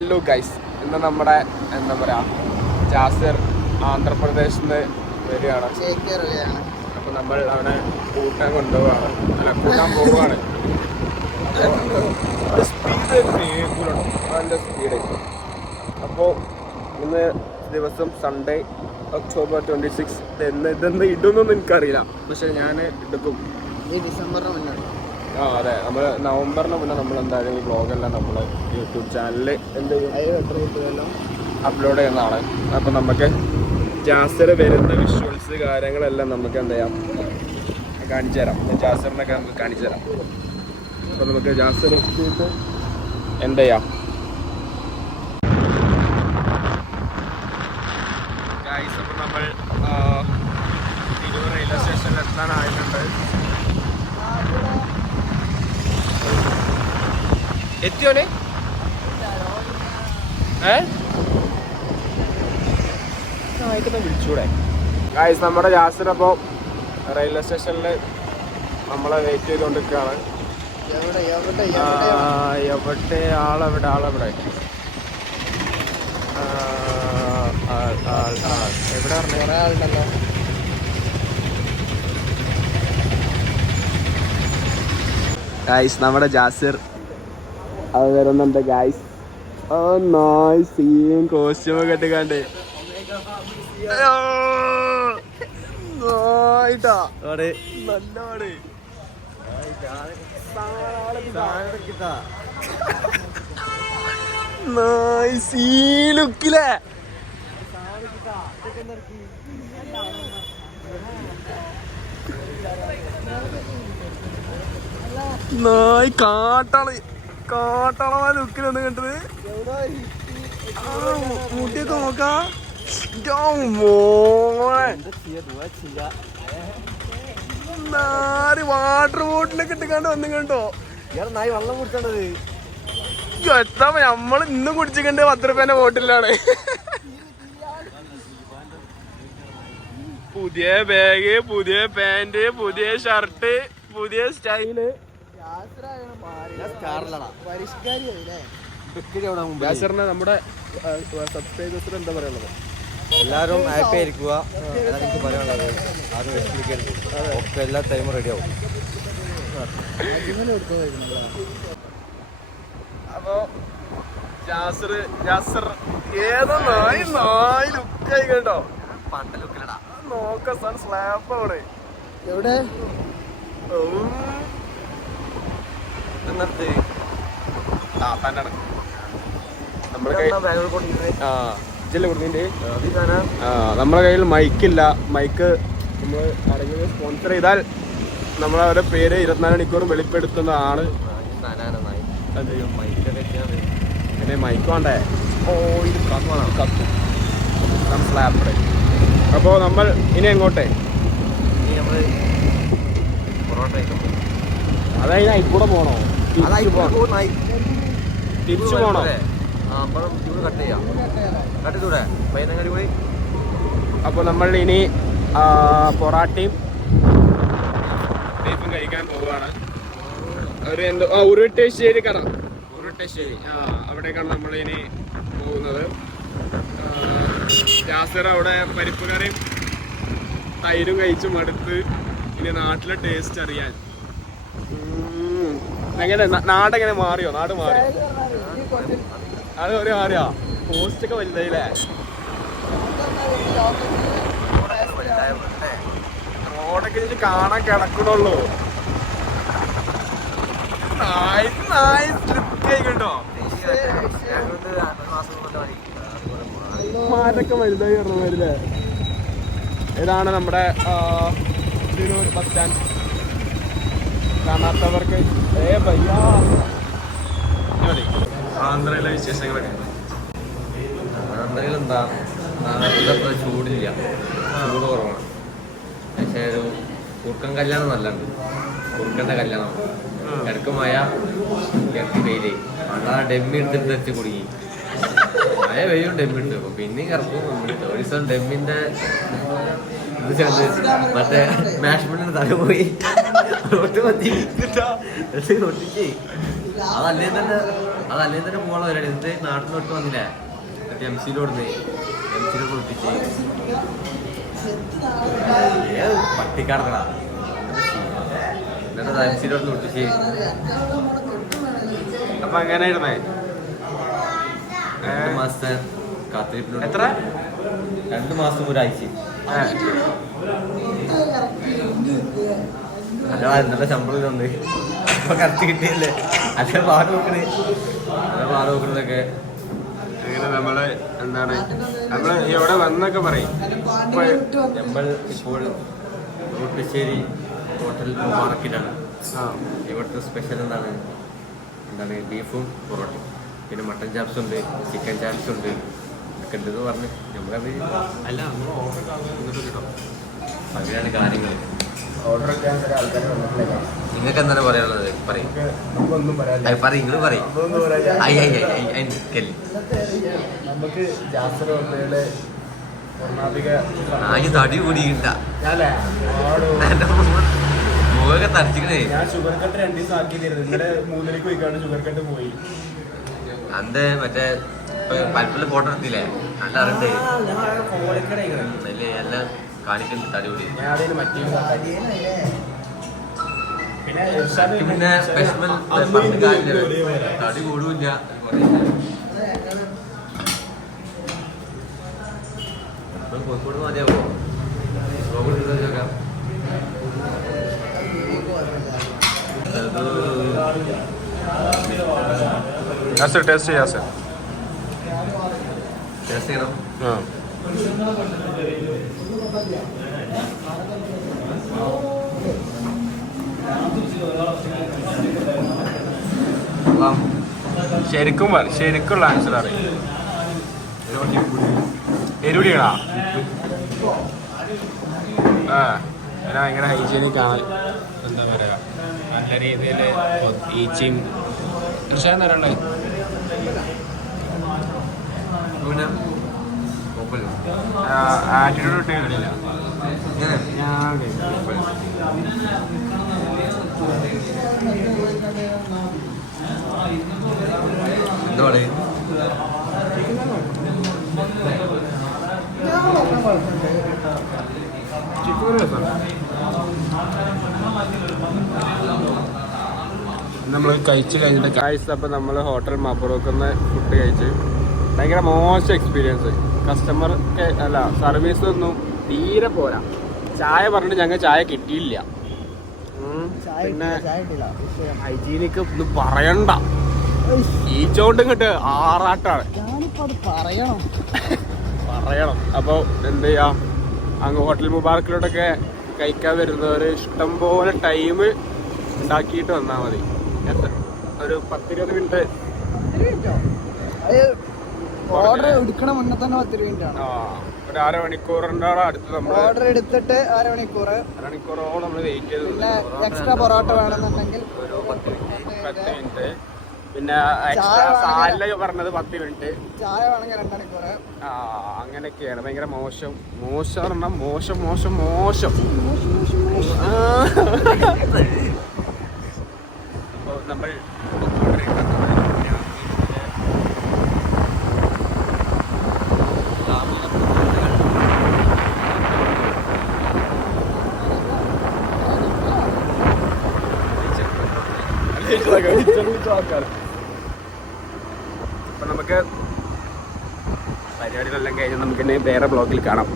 Hello guys, ഇന്ന് നമ്മുടെ എന്താ പറയാ ജാസിർ ആന്ധ്രാപ്രദേശിൽ നിന്ന് വരികയാണ്. അപ്പോൾ നമ്മൾ അവനെ കൂട്ടാൻ കൊണ്ടുപോവാണ്, അല്ല കൂട്ടാൻ പോവുകയാണ്. സ്പീഡ് കേൾക്കുന്നുണ്ട്, അവൻ്റെ സ്പീഡ്. അപ്പോൾ ഇന്ന് ദിവസം സൺഡേ ഒക്ടോബർ 26. ഇതെന്ന് ഇടുന്നൊന്നും എനിക്കറിയില്ല, പക്ഷെ ഞാൻ എടുക്കും. അതെ, നമ്മൾ നവംബറിന് മുന്നേ നമ്മൾ എന്തായാലും ഈ വ്ളോഗെല്ലാം നമ്മൾ യൂട്യൂബ് ചാനലിൽ എന്ത് ചെയ്യും, അപ്ലോഡ് ചെയ്യുന്നതാണ്. അപ്പം നമുക്ക് ജാസിർ വരുന്ന വിഷ്വൽസ് കാര്യങ്ങളെല്ലാം നമുക്ക് എന്ത് ചെയ്യാം, കാണിച്ചു തരാം. ജാസിറിനൊക്കെ നമുക്ക് കാണിച്ചു തരാം. അപ്പം നമുക്ക് ജാസിർ എത്തിയിട്ട് എന്ത് ചെയ്യാം. അപ്പം നമ്മൾ തിരൂർ റെയിൽവേ സ്റ്റേഷനിൽ എത്താനായിട്ടുണ്ട്. എത്തിയോനെ വിളിച്ചൂടെ ഗായ്സ്? നമ്മുടെ ജാസിർ അപ്പോൾ റെയിൽവേ സ്റ്റേഷനിൽ നമ്മളെ വെയിറ്റ് ചെയ്തുകൊണ്ടിരിക്കുകയാണ്. എവിടെ ആളെവിടെ എവിടെ പറഞ്ഞു കുറേ ആളുണ്ടല്ലോ. ഗായ്സ്, നമ്മുടെ ജാസിർ അത് വരുന്നുണ്ട് ഗായ്സ്. സീൻ കോസ്റ്റ്യൂം ഒക്കെ ഇട്ടുകാണ്ട് ലുക്കില്ലേ നായ് കാട്ടാള ലുക്കിലൊന്നും കണ്ടത്. മുട്ടിയൊക്കെ നോക്കാം. വാട്ടർ ബോട്ടിലൊക്കെ ഇട്ടിക്കാണ്ട് വന്നു കണ്ടോ? നായി വെള്ളം കുടിച്ചത് എത്താ നമ്മൾ ഇന്ന് കുടിച്ചിട്ടുണ്ട് 10 രൂപേന്റെ ബോട്ടിലാണ്. പുതിയ ബാഗ്, പുതിയ പാന്റ്, പുതിയ ഷർട്ട്, പുതിയ സ്റ്റൈല്. നമ്മുടെ സബ്സ്ക്രൈബേഴ്സിന് എന്താ പറയാനുള്ളത്? എല്ലാവരും ഹാപ്പി ആയിരിക്കുക, അതാണ് എനിക്ക് പറയാനുള്ളത്. ആരും വിഷമിക്കരുത്, ഒക്കെ എല്ലാ ടൈമും റെഡി ആവും. അപ്പോ ജാസിർ ഏതോ നായി ലുക്കായി കണ്ടോ? പണ്ട ലുക്കിലടാ നോക്ക സൺ സ്ലാപ്പ് അവിടെ എവിടെ നിർത്തി നമ്മളെ കയ്യിൽ മൈക്കില്ല. മൈക്ക് നമ്മൾ ആരെങ്കിലും സ്പോൺസർ ചെയ്താൽ നമ്മളവരുടെ പേര് 24 മണിക്കൂറും വെളിപ്പെടുത്തുന്നതാണ്. പിന്നെ മൈക്ക് വേണ്ടേ? ഇത് കത്തും സ്ലാപ്പ്. അപ്പോൾ നമ്മൾ ഇനി എങ്ങോട്ടേ? അതായത് അതിൽക്കൂടെ പോണോ? തിരിച്ചു പോണോ? അപ്പോൾ നമ്മൾ ഇനി പൊറാട്ടയും ബീഫും കഴിക്കാൻ പോവുകയാണ്. ഒരു എന്തോ ഉരുട്ടശ്ശേരി കട, ഉരുട്ടശ്ശേരി അവിടേക്കാണ് നമ്മൾ ഇനി പോകുന്നത്. ജാസിർ അവിടെ പരിപ്പ് കറിയും തൈരും കഴിച്ചു മടുത്ത് ഇനി നാട്ടിലെ ടേസ്റ്റ് അറിയാൻ. എങ്ങനെ നാടെങ്ങനെ മാറിയോ? നാട് മാറിയോ? അത് ഒരു മാറിയാ? പോസ്റ്റൊക്കെ വലുതായില്ലേ? റോഡൊക്കെ എനിക്ക് കാണാൻ കിടക്കണുള്ളൂ. കേട്ടോ, മാറ്റൊക്കെ വലുതായി പറഞ്ഞല്ലേ? ഇതാണ് നമ്മുടെ തിരൂർ ബസ് സ്റ്റാൻഡ്. കാണാത്തവർക്ക് ആന്ധ്രയിലെ വിശേഷങ്ങളൊക്കെ. ആന്ധ്രയിലെന്താ, നാട്ടിലത്ര ചൂടില്ല, ചൂട് കുറവാണ്. പക്ഷേ ഒരു കുറുക്കൻ കല്യാണം നല്ലുണ്ട്. കുറുക്കൻ്റെ കല്യാണം ഇടക്ക് മഴ, ഇടക്ക് വെയിലേ. മഴ ഡെമ്മി എടുത്തിട്ട് വെച്ച് കുടുങ്ങി. മഴ വെയ്യും ഡെമ്മി ഉണ്ട്. അപ്പോൾ പിന്നെയും കറക്കും. ഒരു ദിവസം ഡെമ്മിൻ്റെ മറ്റേ മാഷ്മെന്റിന് തല പോയി ഒട്ടി ഒട്ടിച്ച് അതല്ലേ തന്നെ അതല്ലേ തന്നെ പോകാൻ വരാണ്. എന്നിട്ട് നാട്ടിലോട്ട് വന്നില്ലേ, എന്നിട്ട് MC-ലോടുന്ന് ഒട്ടിച്ച് പട്ടിക്കാടക്കടാ. എന്നിട്ട് MC-ലോടുന്ന് ഒട്ടിച്ച്. അപ്പൊ എങ്ങനെയായിരുന്നേ? 2 മാസത്തെ കാത്തിരിപ്പിനോട്. എത്ര? 2 മാസം ഒരാഴ്ച. അല്ല ഇന്നത്തെ ശമ്പളം ഇതൊന്ന് അപ്പൊ കറക്റ്റ് കിട്ടിയല്ലേ. അല്ല പാട് നോക്കണതൊക്കെ അങ്ങനെ നമ്മള് എന്താണ് നമ്മള് ഇവിടെ വന്നൊക്കെ പറയും. നമ്മൾ ഇപ്പോൾ റോട്ടുശ്ശേരി ഹോട്ടൽ മാർക്കറ്റാണ്. ഇവിടുത്തെ സ്പെഷ്യൽ എന്താണ് ബീഫും പൊറോട്ടയും, പിന്നെ മട്ടൻ ചാപ്സ് ഉണ്ട്, ചിക്കൻ ചാപ്സ് ഉണ്ട് ഒക്കെ ഉണ്ടെന്ന് പറഞ്ഞ് നമ്മളത് അല്ല നമ്മൾ ഓർഡർ അങ്ങനെയാണ് കാര്യങ്ങൾ. ഓർഡർ ഒക്കെ ആൾക്കാർ വന്നിട്ടില്ല. നിങ്ങൾക്ക് എന്താണ് പറയാനുള്ളത്? പറയും നിങ്ങൾ പറയും. നമുക്ക് ജാസർ ഹോട്ടലിലെ തടി കൂടിയിട്ട മുഖമൊക്കെ തടിച്ചിക്കണേ. ഞാൻ ഷുഗർ കട്ട് 2 ദിവസം ആക്കി തരുന്നത്. ഇന്നലെ 3 പോയിക്കാണ് ഷുഗർ കട്ട് പോയി. അന്റെ മറ്റേ പലപ്പോഴും ഫോട്ടോ എടുത്തില്ലേ, നല്ല അറിയണ്ടേ എല്ലാം കാണിക്കുന്നുണ്ട് തടി കൂടി. പിന്നെ സ്പെഷ്യൽ തടി കൂടുമില്ല. കോഴിക്കോട് മതിയാവോ? ചോക്കാം. ടേസ്റ്റ് ചെയ്യാം സർ. ടേസ്റ്റ് ചെയ്യണം. ശരിക്കുള്ള ആൻസർ അറിയാം. എരുടിയാണോ? ഞാൻ ഭയങ്കര ഹൈജീനിക് ആണ്. എന്താ പറയുക, നല്ല രീതിയിൽ ഈച്ചയും തീർച്ചയായും തരണ്ടേ. ആറ്റിറ്റ്യൂഡ് ഇട്ട് കളില്ല. എന്താ പറയുക, നമ്മൾ കഴിച്ച് കഴിഞ്ഞിട്ട് കാഴ്ച. അപ്പം നമ്മൾ ഹോട്ടൽ മബ്രൂക്കിന്ന് ഫുഡ് കഴിച്ച് ഭയങ്കര മോശം എക്സ്പീരിയൻസ്. കസ്റ്റമർ അല്ല സർവീസ് ഒന്നും തീരെ പോരാ. ചായ പറഞ്ഞിട്ട് ഞങ്ങൾ ചായ കിട്ടിയില്ല. പിന്നെ ഹൈജീനിക്ക് ഒന്നും പറയണ്ട. ഈച്ചോണ്ടും കിട്ട് ആറാട്ടാണ് പറയണം. അപ്പോൾ എന്ത് ചെയ്യാം, അങ്ങ് ഹോട്ടൽ മുബാറക്കിലോട്ടൊക്കെ കഴിക്കാൻ വരുന്നവർ ഇഷ്ടം പോലെ ടൈം ഉണ്ടാക്കിയിട്ട് വന്നാൽ മതി. എത്ര ഒരു 10-20 മിനിറ്റ് ഓർഡർ എടുക്കണ മുന്നേ തന്നെ 10 മിനിറ്റാണ്. ഒരു 1/2 മണിക്കൂറിൻ്റെ അടുത്ത് നമ്മൾ ഓർഡർ എടുത്തിട്ട് 1/2 മണിക്കൂറോളം നമ്മൾ വെയിറ്റ് ചെയ്ത്. പിന്നെ എക്സ്ട്രാ പൊറോട്ട വേണമെന്നുണ്ടെങ്കിൽ ഒരു 10 മിനിറ്റ്. പിന്നെ എക്സ്ട്രാ സാലറി പറഞ്ഞത് 10 മിനിറ്റ്. ചായ വേണമെങ്കിൽ 2 മണിക്കൂർ. അങ്ങനെയൊക്കെയാണ്. ഭയങ്കര മോശം പറഞ്ഞാൽ മോശം. അപ്പോൾ നമ്മൾ അപ്പം നമുക്ക് പരിപാടികളെല്ലാം കഴിഞ്ഞ് നമുക്ക് വേറെ ബ്ലോഗിൽ കാണാം.